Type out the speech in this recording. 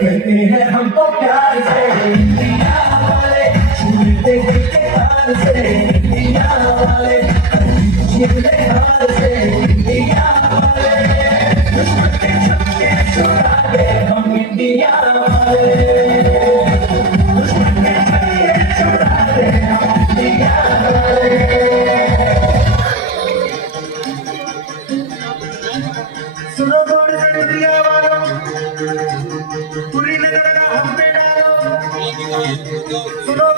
कहते हैं हमको प्यार से इंडिया वाले, छूते दिल के हाल से इंडिया वाले, जीते हाल से इंडिया वाले, दुश्मन के छक्के छुड़ा दे हम इंडिया वाले, दुश्मन के छक्के छुड़ा दे हम इंडिया वाले। सुनो गोड़ इंडिया वालों, पूरी नजर हम पे डालो, सुनो